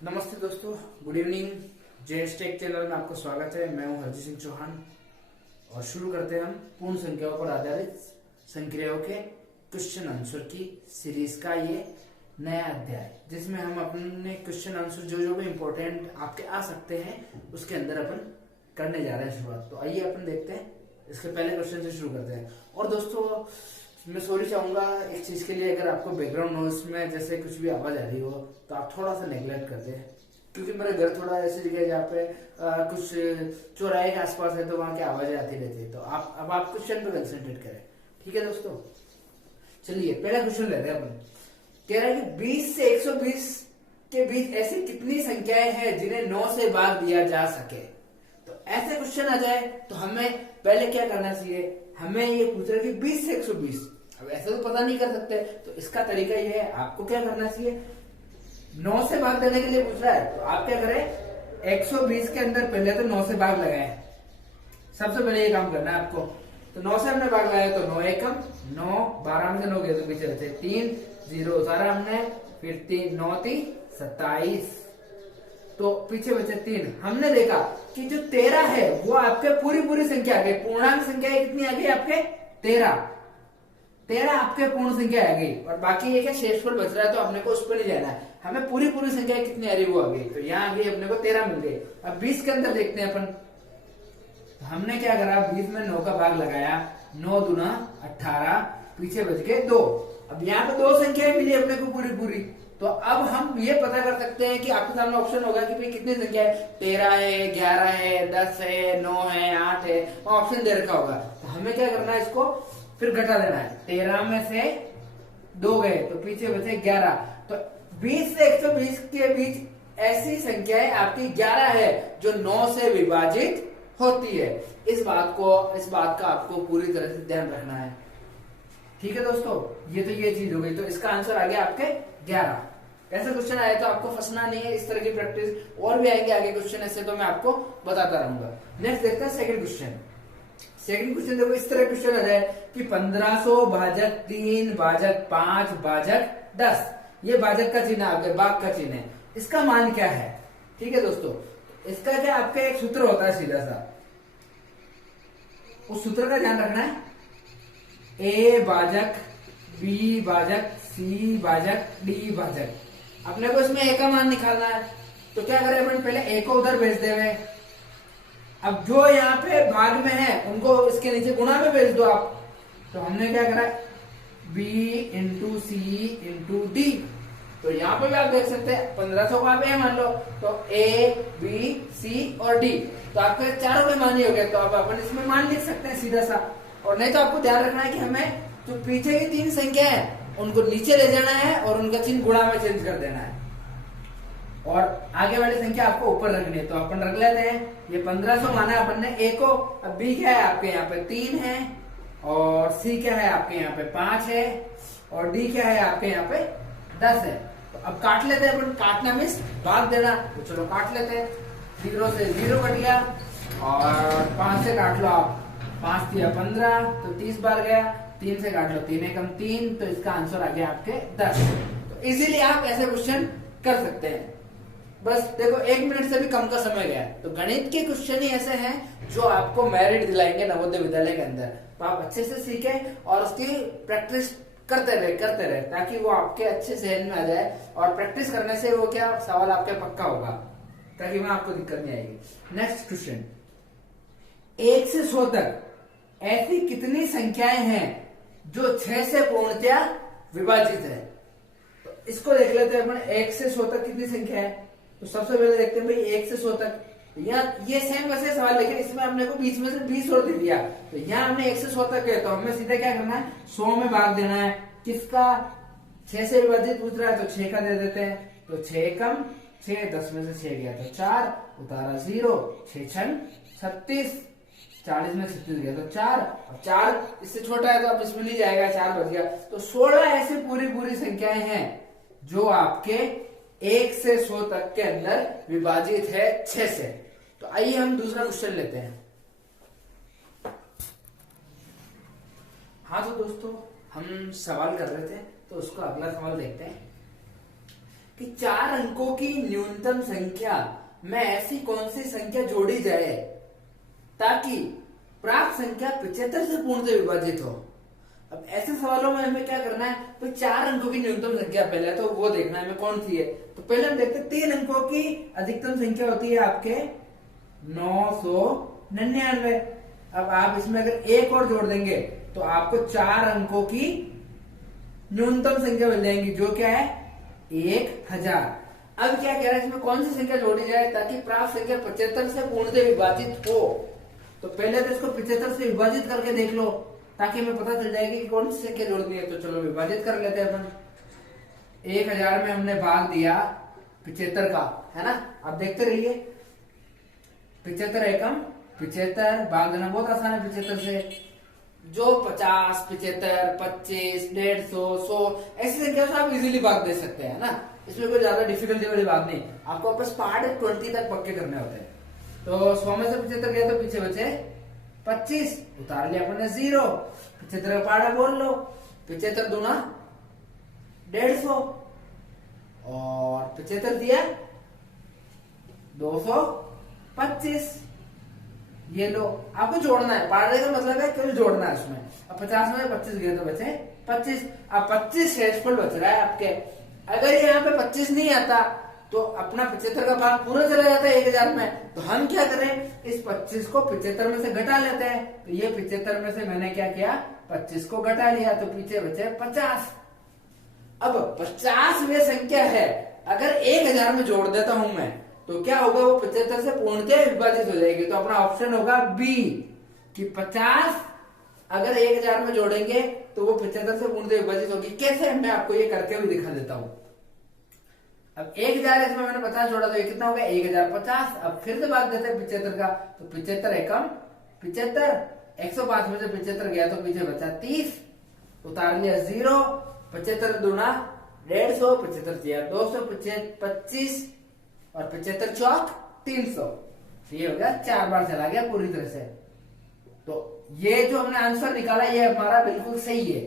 नमस्ते दोस्तों, good evening. JS take channel में आपका स्वागत है। मैं हूं हरजीत सिंह चौहान और शुरू करते हैं हम पूर्ण संख्याओं पर आधारित संक्रियाओं के क्वेश्चन आंसर की सीरीज का ये नया अध्याय, जिसमें हम अपने क्वेश्चन आंसर जो भी इम्पोर्टेंट आपके आ सकते हैं उसके अंदर अपन करने जा रहे हैं शुरुआत। तो आइए अपन देखते हैं, इसके पहले क्वेश्चन से शुरू करते हैं। और दोस्तों, मैं सॉरी चाहूंगा इस चीज के लिए, अगर आपको बैकग्राउंड नॉइज में जैसे कुछ भी आवाज आ रही हो तो आप थोड़ा सा नेग्लेक्ट कर दें, क्योंकि मेरा घर थोड़ा ऐसी जगह है जहाँ पे कुछ चौराहे के आसपास है, तो वहां की आवाजें आती रहती है। तो आप क्वेश्चन पे कंसंट्रेट करें, ठीक है दोस्तों। चलिए पहला क्वेश्चन लेते हैं अपन। कह रहा है कि 20 से 120 के बीच ऐसी कितनी संख्याएं हैं जिन्हें 9 से भाग दिया जा सके। तो ऐसे क्वेश्चन आ जाए तो हमें पहले क्या करना चाहिए, हमें ये पूछ रहा है कि 20 से 120। अब ऐसे तो पता नहीं कर सकते, तो इसका तरीका ये है, आपको क्या करना चाहिए, 9 से भाग देने के लिए पूछ रहा है तो आप क्या करें, 120 के अंदर पहले तो 9 से भाग लगाए। सबसे पहले ये काम करना है आपको। तो 9 से हमने भाग लगाया तो 9 एकम 9, 12 में से 9 गए तो पीछे बचे 3, 0 उतारा हमने, फिर 3 9 3 27, तो पीछे बचे 3। हमने देखा कि जो 13 है वो आपके पूरी संख्या आ गई, पूर्णांक संख्या कितनी आ गई आपके 13 आपके पूर्ण संख्या आ गई, और बाकी ये क्या शेषफल बच रहा है तो अपने को उस पर नहीं जाना है, हमें पूरी संख्या कितनी आ रही वो आ गई। तो यहाँ आ गई अपने को 13 मिल गई। अब 20 के अंदर देखते हैं अपन। तो हमने क्या करा, 20 में 9 का भाग लगाया, 9 दूना 18, पीछे बच गए 2। अब यहाँ पे 2 संख्याएं मिली अपने को पूरी। तो अब हम ये पता कर सकते हैं कि आपके सामने ऑप्शन होगा कि भाई कितनी संख्या है, 13 है, 11 है, 10 है, 9 है, 8 है, ऑप्शन दे रखा होगा। तो हमें क्या करना है, इसको फिर घटा देना है। 13 में से 2 गए तो पीछे बचे 11। तो 20 से 120 के बीच ऐसी संख्याएं आपकी 11 है जो 9 से विभाजित होती है। इस बात का आपको पूरी तरह से ध्यान रखना है, ठीक है दोस्तों। ये चीज हो गई, तो इसका आंसर आ गया आपके 11। ऐसे क्वेश्चन आए तो आपको फंसना नहीं है, इस तरह की प्रैक्टिस और भी आएंगे आगे क्वेश्चन ऐसे, तो मैं आपको बताता रहूंगा। नेक्स्ट देखते हैं सेकंड क्वेश्चन। सेकंड क्वेश्चन देखो, इस तरह क्वेश्चन आ जाए कि 1500 भाजक 3 भाजक 5 भाजक 10, ये भाजक का चिन्ह आपके भाग का चिन्ह है, इसका मान क्या है, ठीक है दोस्तों। इसका क्या आपका एक सूत्र होता है सीधा सा, उस सूत्र का ध्यान रखना है। ए भाजक बी भाजक सी भाजक डी भाजक, अपने को इसमें ए का मान निकालना है। तो क्या करें अपन, पहले ए को उधर भेज देवे। अब जो यहाँ पे भाग में है उनको इसके नीचे गुणा में भेज दो आप। तो हमने क्या करा, b इंटू सी इंटू डी। तो यहाँ पे भी आप देख सकते हैं 1500 का है मान लो, तो a b c और d, तो आपके चारों के मान ही हो गए। तो अब अपन इसमें मान लिख सकते हैं सीधा सा। और नहीं तो आपको ध्यान रखना है कि हमें जो पीछे की 3 संख्या है उनको नीचे ले जाना है और उनका चिन्ह गुणा में चेंज कर देना है, और आगे वाली संख्या आपको ऊपर रखनी है। तो अपन रख लेते हैं, ये 1500 माना अपन ने ए को। अब बी क्या है आपके यहाँ पे 3 है, और सी क्या है आपके यहाँ पे 5 है, और डी क्या है आपके यहाँ पे 10 है। तो अब काट लेते हैं अपन, काटना मीन्स भाग देना। तो चलो काट लेते हैं, 0 से 0 कट गया, और 5 से काट लो आप, 5 दिया 15, तो 30 बार गया। 3 से काट लो, 3 एकम 3, तो इसका आंसर आ गया आपके 10। तो इजीली आप ऐसे क्वेश्चन कर सकते हैं। बस देखो 1 मिनट से भी कम का समय गया। तो गणित के क्वेश्चन ही ऐसे हैं जो आपको मेरिट दिलाएंगे नवोदय विद्यालय के अंदर। तो आप अच्छे से सीखें और उसकी प्रैक्टिस करते रहे, ताकि वो आपके अच्छे जहन में आ जाए, और प्रैक्टिस करने से वो क्या सवाल आपके पक्का होगा, ताकि वहां आपको दिक्कत नहीं आएगी। नेक्स्ट क्वेश्चन, 1 से 100 तक ऐसी कितनी संख्याएं हैं जो 6 से पूर्णतया विभाजित है। तो इसको देख लेते हैं अपन, 1 से 100 तक कितनी संख्या है। तो सबसे पहले देखते हैं भाई 1 से 100 तक, ये सेम वैसे सवाल, लेकिन इसमें हमने को बीच में से 20 और दे दिया। तो यहाँ हमने 1 से 100 तक है, तो हमें सीधा क्या करना है, 100 में भाग देना है। किसका, 6 से विभाजित पूछ रहा है तो 6 का दे देते हैं। तो 6 कम 6, 10 में से 6 गया तो 4, उतारा 0, 6 छन 36, 40 में 36 गया तो 4। अब 4 इससे छोटा है तो अब इसमें नहीं जाएगा, 4 बच गया। तो 16 ऐसी पूरी संख्याएं हैं जो आपके 1 से 100 तक के अंदर विभाजित है 6 से। तो आइए हम दूसरा क्वेश्चन लेते हैं। हाँ तो दोस्तों, हम सवाल कर रहे थे, तो उसको अगला सवाल देखते हैं। कि 4 अंकों की न्यूनतम संख्या में ऐसी कौन सी संख्या जोड़ी जाए ताकि प्राप्त संख्या 75 से पूर्णतः विभाजित हो। अब ऐसे सवालों में हमें क्या करना है, तो 4 अंकों की न्यूनतम संख्या पहले तो वो देखना है हमें कौन सी है। तो पहले हम देखते हैं 3 अंकों की अधिकतम संख्या होती है आपके 999। अब आप इसमें अगर एक और जोड़ देंगे तो आपको 4 अंकों की न्यूनतम संख्या मिल जाएंगी, जो क्या है 1000। अब क्या कह रहा है, इसमें कौन सी संख्या जोड़ी जाए ताकि प्राप्त संख्या 75 से पूर्णतः विभाजित हो। तो पहले तो इसको 75 से विभाजित करके देख लो ताकि हमें पता चल जाएगी कि कौन सी संख्या जोड़नी है। तो चलो विभाजित कर लेते हैं अपन। 1000 में हमने भाग दिया 75 का, है ना। अब देखते रहिए, 75 एकम 75, भाग देना बहुत आसान है 75 से। जो 50, 75, 25, 150, 100 ऐसी संख्या से आप इजीली भाग दे सकते हैं ना। इसमें कोई ज्यादा डिफिकल्टी वाली बात नहीं, आपको बस पार्ट 20 तक पक्के करने होते हैं। तो 100 में से 75 गया तो पीछे बचे 25, उतार लिया अपने 0। 75 का पार्ट बोल लो, 75 दूना 150 और 75 दिया 225। ये लो, आपको जोड़ना है, पार्ट का मतलब है केवल जोड़ना है उसमें। अब 50 में 25 गए तो बचे 25। अब 25 शेषफल बच रहा है आपके। अगर यहाँ पे 25 नहीं आता तो अपना 75 का भाग पूरा चला जाता है 1000 में। तो हम क्या करें, इस 25 को 75 में से घटा लेते हैं। तो ये 75 में से मैंने क्या किया, 25 को घटा लिया तो पीछे बचे 50। अब 50 वे संख्या है, अगर 1000 में जोड़ देता हूं मैं तो क्या होगा, वो 75 से पूर्णतः विभाजित हो जाएगी। तो अपना ऑप्शन होगा बी कि 50 अगर 1000 में जोड़ेंगे तो वो 75 से पूर्णतः विभाजित होगी। कैसे, मैं आपको ये करके भी दिखा देता हूं। अब 1000 इसमें मैंने 50 जोड़ा तो ये कितना हो गया 1050। अब फिर से भाग देते हैं 75 का, तो 75 एकम 75, 105 में से 75 गया तो पीछे बचा 30, उतार लिया 0। 75 दूना 150, 75 दिया 225 और 75 चौक 300। ये हो गया 4 बार चला गया पूरी तरह से। तो ये जो हमने आंसर निकाला ये हमारा बिल्कुल सही है,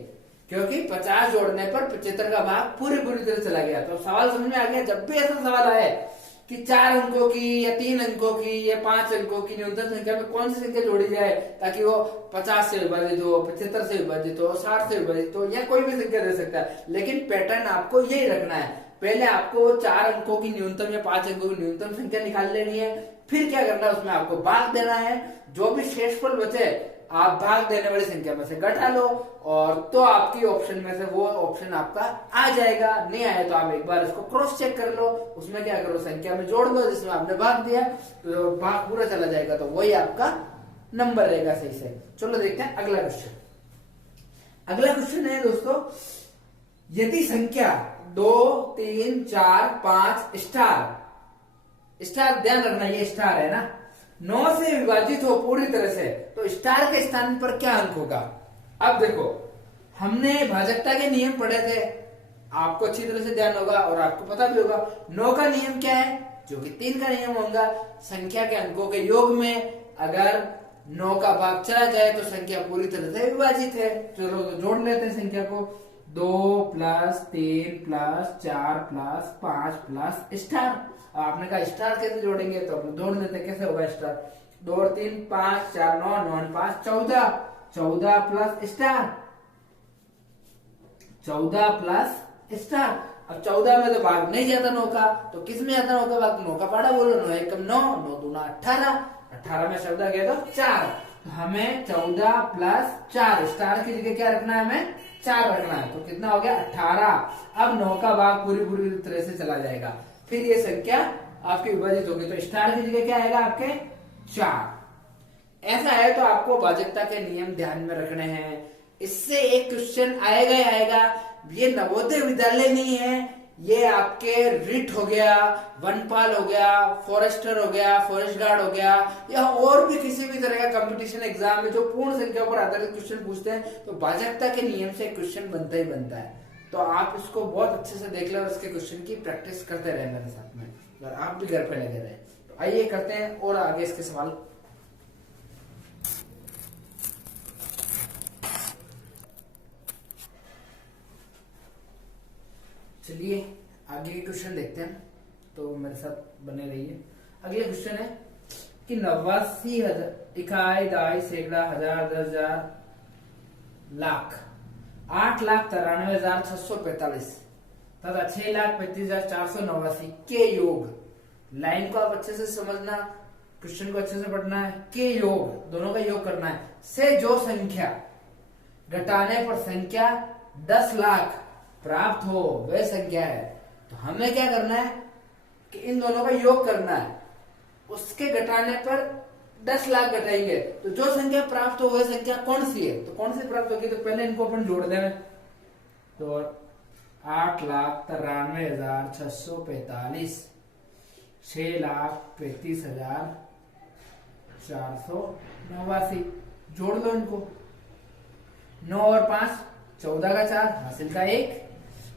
क्योंकि 50 जोड़ने पर 75 का भाग पूरी तरह चला गया। तो सवाल समझ में आ गया। जब भी ऐसा सवाल आए कि 4 अंकों की या 3 अंकों की या 5 अंकों की न्यूनतम संख्या में कौन सी संख्या जोड़ी जाए ताकि वो 50 से विभाजित हो, 75 से विभाजित हो, 60 से विभाजित हो, या कोई भी संख्या दे सकता है, लेकिन पैटर्न आपको यही रखना है। पहले आपको 4 अंकों की न्यूनतम या 5 अंकों की न्यूनतम संख्या निकाल लेनी है, फिर क्या करना है, उसमें आपको भाग देना है। जो भी शेषफल बचे आप भाग देने वाली संख्या में से घटा लो और तो आपकी ऑप्शन में से वो ऑप्शन आपका आ जाएगा। नहीं आया तो आप एक बार इसको क्रॉस चेक कर लो, उसमें क्या करो, संख्या में जोड़ दो जिसमें आपने भाग दिया, तो भाग पूरा चला जाएगा, तो वही आपका नंबर रहेगा सही से। चलो देखते हैं अगला क्वेश्चन। अगला क्वेश्चन है दोस्तों, यदि संख्या 2, 3, 4, 5 स्टार, ध्यान रखना ये स्टार है ना, 9 से विभाजित हो पूरी तरह से, तो स्टार के स्थान पर क्या अंक होगा। अब देखो, हमने भाजकता के नियम पढ़े थे, आपको अच्छी तरह से ध्यान होगा और आपको पता भी होगा। 9 का नियम क्या है, जो कि 3 का नियम होगा। संख्या के अंकों के योग में अगर 9 का भाग चला जाए तो संख्या पूरी तरह से विभाजित है। चलो तो जोड़ लेते हैं संख्या को, 2 + 3 + 4 + 5 + स्टार। आपने कहा स्टार कैसे जोड़ेंगे, तो अपने जोड़ लेते हैं। कैसे होगा स्टार, 2 और 3 5, 4 9, 9 और 5 14, 14 प्लस स्टार, 14 प्लस स्टार। अब 14 में तो भाग नहीं जाता 9 का, तो किस में आता 9 का भाग, 9 का पाड़ा बोलो, 9 एकम 9, 9 दूना 18, 18 में 14 गया तो 4। तो हमें 14 + 4, स्टार की जगह क्या रखना है, हमें 4 रखना है, तो कितना हो गया 18। अब 9 का भाग पूरी तरह से चला जाएगा, फिर ये संख्या आपकी विभाजित होगी, तो स्टार की जगह क्या आएगा आपके 4। ऐसा है तो आपको भाजकता के नियम ध्यान में रखने हैं। इससे एक क्वेश्चन आएगा ही आएगा। ये नवोदय विद्यालय नहीं है, ये आपके रिट हो गया, वनपाल हो गया, फॉरेस्टर हो गया, फॉरेस्ट गार्ड हो गया, या और भी किसी भी तरह का कंपटीशन एग्जाम में जो पूर्ण संख्या पर आधारित क्वेश्चन पूछते हैं, तो भाजकता के नियम से क्वेश्चन बनता ही बनता है। तो आप इसको बहुत अच्छे से देख ले और इसके क्वेश्चन की प्रैक्टिस करते रहे मेरे साथ में, और आप भी घर पे लगे रहे। तो आइए करते हैं और आगे इसके सवाल। चलिए आगे के क्वेश्चन देखते हैं, तो मेरे साथ बने रहिए। अगले क्वेश्चन है कि 89,000 इकाई, दाई, सैकड़ा, हजार, 10,000, लाख, 8,93,645 तथा 6,35,489 के योग। लाइन को आप अच्छे से समझना, क्वेश्चन को अच्छे से पढ़ना है। के योग, दोनों का योग करना है, से जो संख्या घटाने पर संख्या 10 लाख प्राप्त हो वह संख्या है। तो हमें क्या करना है कि इन दोनों का योग करना है, उसके घटाने पर 10 लाख घटाएंगे तो जो संख्या प्राप्त हो वह संख्या कौन सी है, तो कौन सी प्राप्त होगी, तो पहले इनको अपन जोड़ देंगे। तो 8,93,645, 6,35,489, जोड़ दो इनको। 9 और 5 14 का 4 हासिल का 1,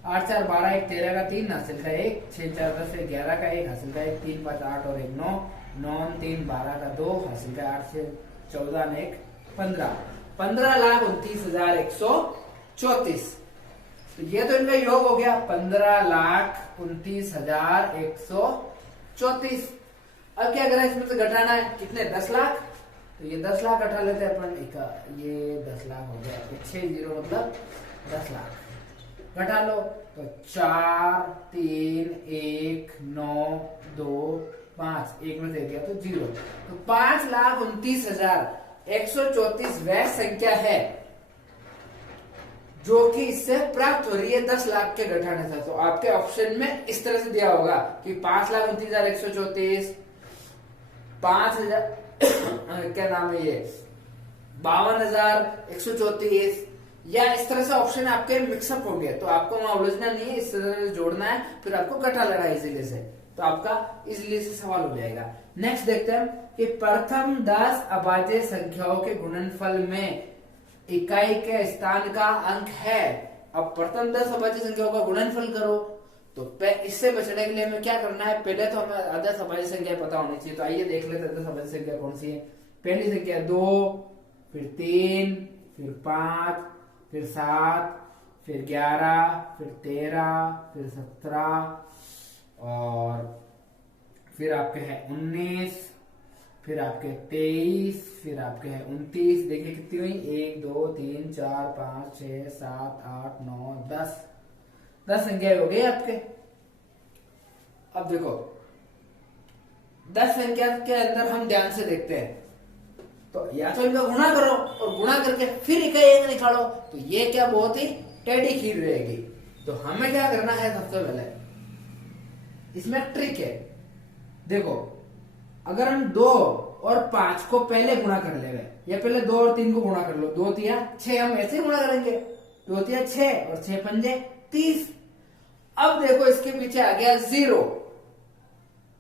8 4 12 1 13 का 3 हासिल का 1, 6 4 10 1 11 का 1 हासिल का 1, 3 5 8 और 1 9, 9 3 12 का 2 हासिल का 8 से 14 ने 1 15, 15,29,134। तो ये तो इनका योग हो गया 15,29,134। अब क्या करें, इसमें से घटाना है कितने, 10 लाख। तो ये 10 लाख घटा लेते हैं अपन, ये 10 लाख हो गया, 6 0 मतलब 10 लाख घटा लो। तो 4 3 1 9 2 5, एक में से गया तो 0। तो 5,29,134 वह संख्या है जो कि इससे प्राप्त हो रही है 10 लाख के घटाने से। तो आपके ऑप्शन में इस तरह से दिया होगा कि 5,29,134, 5,000 क्या नाम है ये, 52,134, या इस तरह से ऑप्शन आपके मिक्सअप होंगे। तो आपको वहां उलझना नहीं है, इस तरह से जोड़ना है, फिर आपको घटा लेना है इजीली से, तो आपका इजीली से सवाल हो जाएगा। नेक्स्ट देखते हैं कि प्रथम 10 अभाज्य संख्याओं के गुणनफल में इकाई के स्थान का अंक है। अब प्रथम 10 अभाज्य संख्याओं का गुणनफल करो, तो इससे बचने के लिए हमें क्या करना है, पहले तो हमें 10 अभाज्य संख्या पता होनी चाहिए। तो आइए देख लेते हैं 10 अभाज्य संख्या कौन सी है। पहली संख्या 2, फिर 3, फिर 5, फिर 7, फिर 11, फिर 13, फिर 17 और फिर आपके हैं 19, फिर आपके 23, फिर आपके हैं 29। देखिए कितनी हुई, 1 2 3 4 5 6 7 8 9 10 संख्या हो गई आपके। अब देखो 10 संख्या के अंदर हम ध्यान से देखते हैं, तो या तो इनका गुणा करो और गुणा करके फिर इकाई एक निकालो, तो ये क्या बहुत ही टेढ़ी खीर रहेगी। तो हमें क्या करना है, सबसे पहले इसमें ट्रिक है। देखो अगर हम 2 और 5 को पहले गुणा कर ले, या पहले 2 और 3 को गुणा कर लो, 2 3 6, हम ऐसे ही गुणा करेंगे, 2 3 6 और 6 5 30। अब देखो इसके पीछे आ गया 0।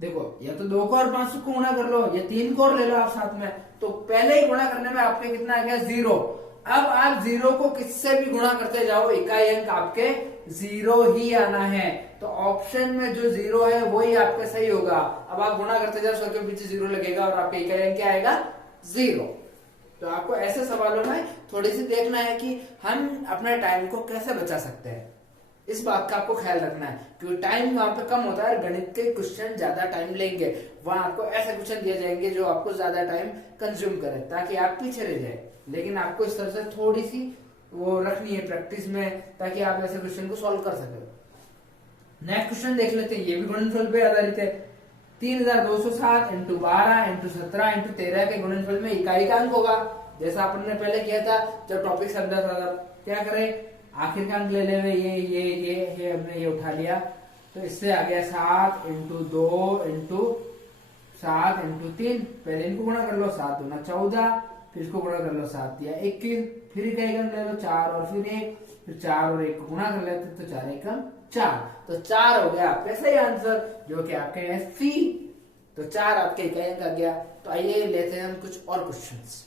देखो या तो 2 को और 5 को गुणा कर लो, या 3 को और ले लो आप साथ में, तो पहले ही गुणा करने में आपके कितना आ गया, 0। अब आप 0 को किससे भी गुणा करते जाओ, इकाई अंक आपके 0 ही आना है। तो ऑप्शन में जो 0 है वही आपका सही होगा। अब आप गुणा करते जाओ, 100 के पीछे 0 लगेगा और आपके इकाई अंक क्या आएगा, 0। तो आपको ऐसे सवालों में थोड़ी सी देखना है कि हम अपने टाइम को कैसे बचा सकते हैं, इस बात का आपको ख्याल रखना है, क्योंकि टाइम वहां पे कम होता है। गणित के क्वेश्चन ज्यादा टाइम लेंगे, वहां आपको ऐसे क्वेश्चन दिए जाएंगे जो आपको ज्यादा टाइम कंज्यूम करे, ताकि आप पीछे रह जाए। लेकिन आपको इस तरह से थोड़ी सी वो रखनी है प्रैक्टिस में, ताकि आप ऐसे क्वेश्चन को सॉल्व कर सके। नेक्स्ट क्वेश्चन देख लेते हैं, ये भी गुणनफल पे आधारित है। 3,207 इंटू 12 इंटू 17 इंटू 13 के गुणनफल में इकाई का अंक होगा, जैसा अपन ने पहले किया था जब टॉपिक समझा था। क्या करें, आखिर का अंक ले ले, ये हमने ये उठा लिया, तो इससे आ गया 7 इंटू 2 इंटू 7 इंटू 3। पहले इनको गुणा कर लो, 7 दूना 14, फिर इसको गुणा कर लो, 7 दिया 21, फिर इकाई का अंक ले लो 4 और फिर 1, फिर 4 और 1 को गुणा कर लेते तो 4 1 4, तो 4 हो गया आपका सही आंसर, जो कि आपके है सी। तो 4 आपके इकाई अंक आ गया। तो आइए लेते हैं हम कुछ और क्वेश्चंस।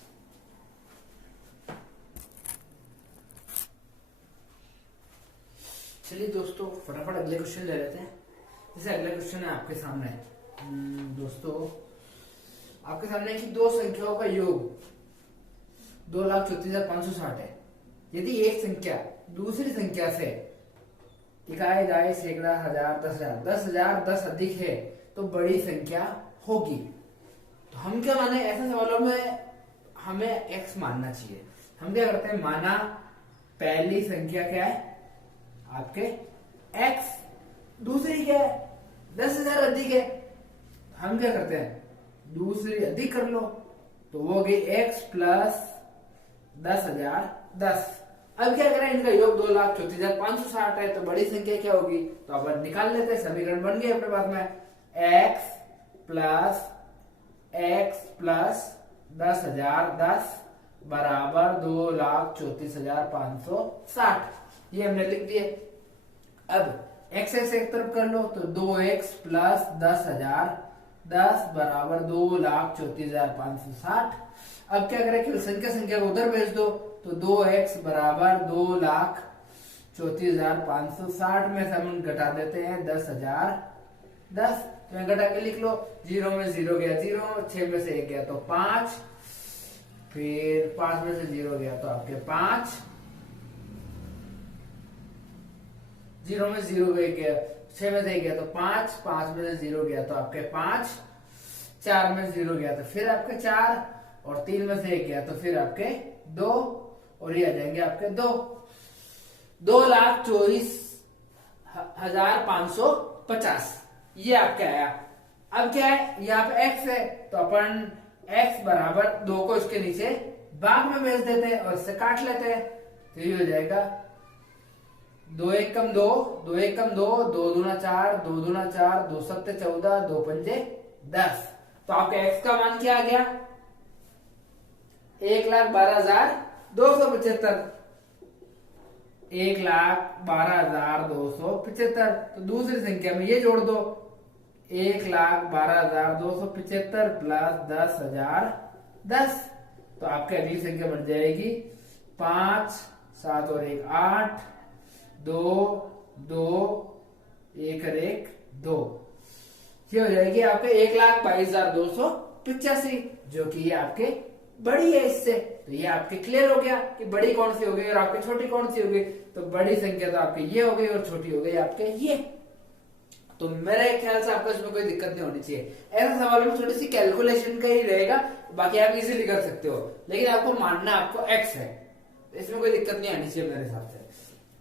चलिए दोस्तों फटाफट अगले क्वेश्चन ले लेते हैं। जैसे अगला क्वेश्चन है आपके सामने, दोस्तों आपके सामने कि दो संख्याओं का योग 2,34,560 है। यदि एक संख्या दूसरी संख्या से इकाई, दहाई, सैकड़ा, हजार, 10,000। 10,000 10 अधिक है तो बड़ी संख्या होगी। तो हम क्या माने, ऐसे सवालों में हमें x मानना चाहिए। हम क्या करते हैं, माना पहली संख्या क्या है आपके x, दूसरी क्या है 10,000 अधिक है, हम क्या करते हैं दूसरी अधिक कर लो, तो वो हो गई x प्लस 10,010। अब क्या करें, इनका योग 2,34,560 है, तो बड़ी संख्या क्या होगी, तो अपन निकाल लेते हैं, समीकरण बन गया अपने पास में। x प्लस 10,010 बराबर 2,34,560, ये हमने लिख दिए। अब x से एक तरफ कर लो, तो 2x प्लस 10,010 बराबर 2,34,560। अब क्या करें कि संख्या को उधर भेज दो, तो 2x बराबर 2,34,560 में से हम घटा देते हैं 10,010, तो मैं घटा के लिख लो, 0 में 0 गया 0, 6 में से 1 गया तो 5, फिर 5 में से 0 गया तो आपके 5, 0 में 0 गया, 6 में से 1 गया तो 5, 5 में से 0 गया तो आपके 5, 4 में 0 गया तो फिर आपके 4, और 3 में से 1 गया तो फिर आपके 2, और ये आ जाएंगे आपके 2,24,550, ये आपका आया। अब क्या है, यहाँ पे x है, तो अपन x बराबर 2 को इसके नीचे भाग में भेज देते हैं और इससे काट लेते हैं, तो ये हो जाएगा 2 1 कम 2, 2 1 कम 2, 2 दूना 4, 2 दूना 4, 2 सत्ते 14, 2 पंजे 10। तो आपका x का मान क्या आ गया, 1,12,275, 1,12,275। तो दूसरी संख्या में ये जोड़ दो, 1,12,275 प्लस 10,010, तो आपकी अगली संख्या बन जाएगी 5, 7 और 1 8, 2 2 1 और 1 2, ये हो जाएगी आपके 1,22,285, जो कि ये आपके बड़ी है इससे। तो ये आपके क्लियर हो गया कि बड़ी कौन सी हो गई और आपकी छोटी कौन सी हो गई। तो बड़ी संख्या तो आपके ये हो गई और छोटी हो गई आपके ये। तो मेरे ख्याल से आपको इसमें कोई दिक्कत नहीं होनी चाहिए। ऐसे सवाल में थोड़ी सी कैलकुलेशन का ही रहेगा, बाकी आप इजीली कर सकते हो, लेकिन आपको मानना आपको x है, इसमें कोई दिक्कत नहीं आनी चाहिए मेरे हिसाब से।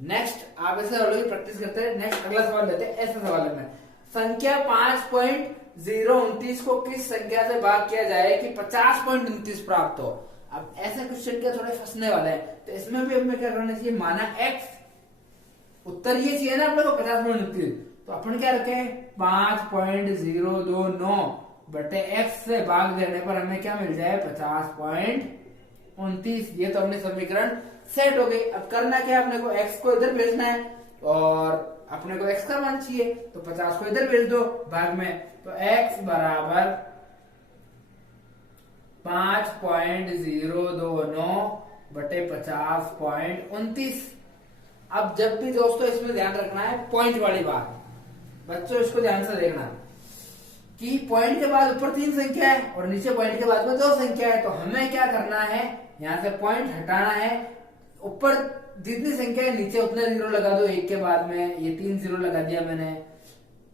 नेक्स्ट आप ऐसे सवालों की प्रैक्टिस करते हैं। नेक्स्ट अगला सवाल लेते हैं। ऐसे सवाल में संख्या 5.029 को किस संख्या से भाग किया जाए कि 50.29 प्राप्त हो। अब ऐसे क्वेश्चन के थोड़े फंसने वाले हैं, तो इसमें भी हमें क्या करना चाहिए, माना x, उत्तर ये चाहिए ना अपने को 50.29, तो अपन क्या रखें 5.029 बटे x से भाग देने पर हमें क्या मिल जाए 50.29। ये तो अपने समीकरण सेट हो गई। अब करना क्या, अपने को x को इधर भेजना है और अपने को x का मान चाहिए, तो 50 को इधर भेज दो भाग में, तो x बराबर 5.029 बटे 50.29। अब जब भी दोस्तों इसमें ध्यान रखना है पॉइंट वाली बात, बच्चों इसको ध्यान से देखना कि पॉइंट के बाद ऊपर 3 संख्या है और नीचे पॉइंट के बाद में 2 संख्या है। तो हमें क्या करना है, यहाँ से पॉइंट हटाना है, ऊपर जितनी संख्या है नीचे उतने 0 लगा दो, 1 के बाद में ये 3 0 लगा दिया मैंने।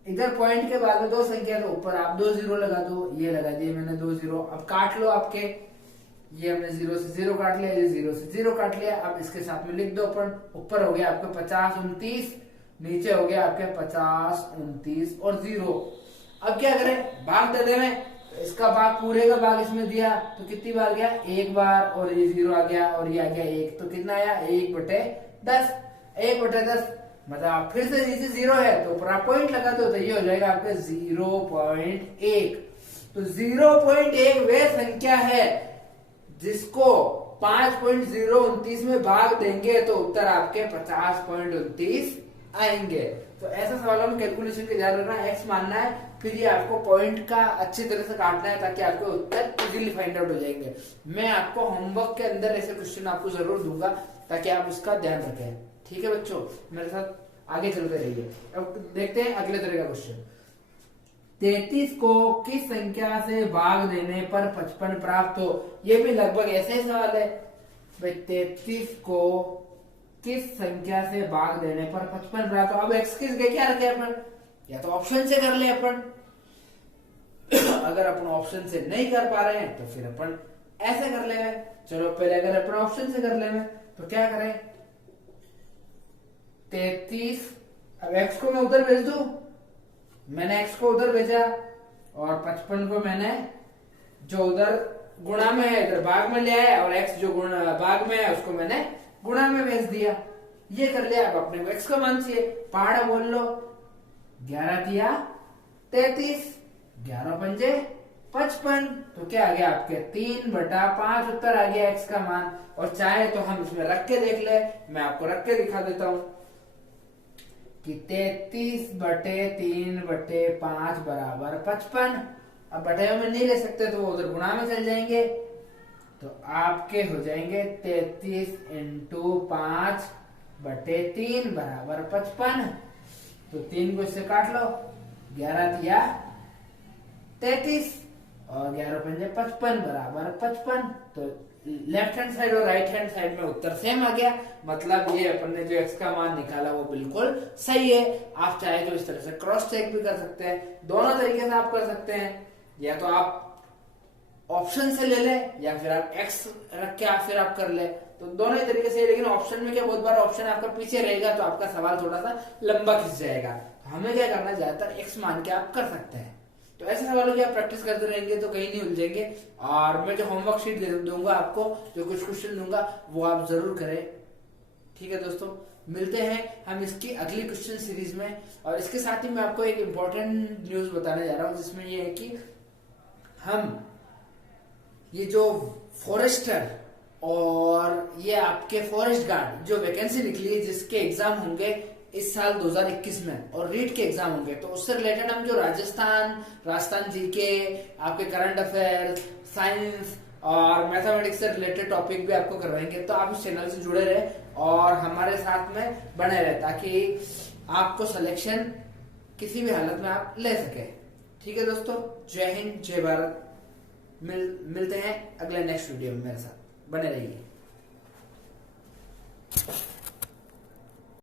इधर पॉइंट के बाद में 2 संख्या, तो ऊपर आप 2 0 लगा दो, ये लगा दिए मैंने 2 0। अब काट लो आपके, ये हमने 0 से 0 काट लिया, ये 0 से 0 काट लिया। अब इसके साथ में लिख दो अपन, ऊपर हो गया आपके 50.29, नीचे हो गया आपके 50.29 और 0। अब क्या करें, भाग दे दे में, तो इसका भाग पूरे का भाग इसमें दिया, तो कितनी बार गया, 1 बार, और ये 0 आ गया और ये आ गया 1, तो कितना आया 1/10। 1/10 मतलब फिर से नीचे 0 है तो ऊपर आप पॉइंट लगा दो, तो ये हो जाएगा आपके 0.1। तो 0.1 वे संख्या है जिसको 5.029 में भाग देंगे तो उत्तर आपके 50.29 आएंगे। तो ऐसे सवालों में कैलकुलेशन का ध्यान रखना, एक्स मानना है, फिर ये आपको पॉइंट का अच्छी तरह से काटना है ताकि आपके उत्तर इजीली फाइंड आउट हो जाएंगे। मैं आपको होमवर्क के अंदर ऐसे क्वेश्चन आपको जरूर दूंगा ताकि आप उसका ध्यान रखें। ठीक है बच्चों, मेरे साथ आगे चलते रहिए। अब देखते हैं अगले तरह का क्वेश्चन। 33 को किस संख्या से भाग देने पर 55 प्राप्त हो। ये भी लगभग ऐसे ही सवाल है भाई। 33 को किस संख्या से भाग देने पर 55 बना। तो अब एक्स किस जगह क्या रखे अपन, या तो ऑप्शन से कर ले अपन। अगर अपन ऑप्शन से नहीं कर पा रहे हैं तो फिर अपन ऐसे कर ले। चलो पहले अगर अपन ऑप्शन से कर ले तो क्या करें, 33, अब एक्स को मैं उधर भेज दू, मैंने एक्स को उधर भेजा और 55 को मैंने जो उधर गुणा में है इधर भाग में ले आया, और एक्स जो भाग में है उसको मैंने गुणा में भेज दिया। ये कर लिया। अब अपने को एक्स का मान चाहिए, पहाड़ा बोल लो, 11 तिया 33, 11 पंजे 55, तो क्या आ गया आपके 3/5 उत्तर आ गया एक्स का मान। और चाहे तो हम इसमें रख के देख ले, मैं आपको रख के दिखा देता हूं कि 33/3/5 बराबर 55। अब बटे में नहीं ले सकते तो वो उधर गुणा में चल जाएंगे, तो आपके हो जाएंगे 33 × 5/3 बराबर 55। तो 3 को इससे काट लो, 11 तिया 33 और 11 पंजे 55 बराबर 55। तो लेफ्ट हैंड साइड और राइट हैंड साइड में उत्तर सेम आ गया। मतलब ये अपन ने जो एक्स का मान निकाला वो बिल्कुल सही है। आप चाहे तो इस तरह से क्रॉस चेक भी कर सकते हैं, दोनों तरीके से आप कर सकते हैं। या तो आप ऑप्शन से ले ले या फिर आप एक्स रख के फिर आप कर ले, तो दोनों ही तरीके से। लेकिन ऑप्शन में क्या, बहुत बार ऑप्शन आपका पीछे रहेगा तो आपका सवाल थोड़ा सा लंबा खिंच जाएगा। तो हमें क्या करना, ज्यादातर एक्स मान के आप कर सकते हैं। तो ऐसे सवालों की आप प्रैक्टिस करते रहेंगे तो कहीं नहीं उलझेंगे। और मैं जो होमवर्क शीट दूंगा आपको, जो कुछ क्वेश्चन दूंगा वो आप जरूर करें। ठीक है दोस्तों, मिलते हैं हम इसकी अगली क्वेश्चन सीरीज में। और इसके साथ ही मैं आपको एक इम्पोर्टेंट न्यूज बताने जा रहा हूं, जिसमें ये है कि हम ये जो फॉरेस्टर और ये आपके फॉरेस्ट गार्ड जो वैकेंसी निकली है, जिसके एग्जाम होंगे इस साल 2021 में और रीट के एग्जाम होंगे, तो उससे रिलेटेड हम जो राजस्थान जीके, आपके करंट अफेयर, साइंस और मैथमेटिक्स से रिलेटेड टॉपिक भी आपको करवाएंगे। तो आप इस चैनल से जुड़े रहे और हमारे साथ में बने रहे, ताकि आपको सिलेक्शन किसी भी हालत में आप ले सके। ठीक है दोस्तों, जय हिंद, जय भारत। मिलते हैं अगले नेक्स्ट वीडियो में, मेरे साथ बने रहिए।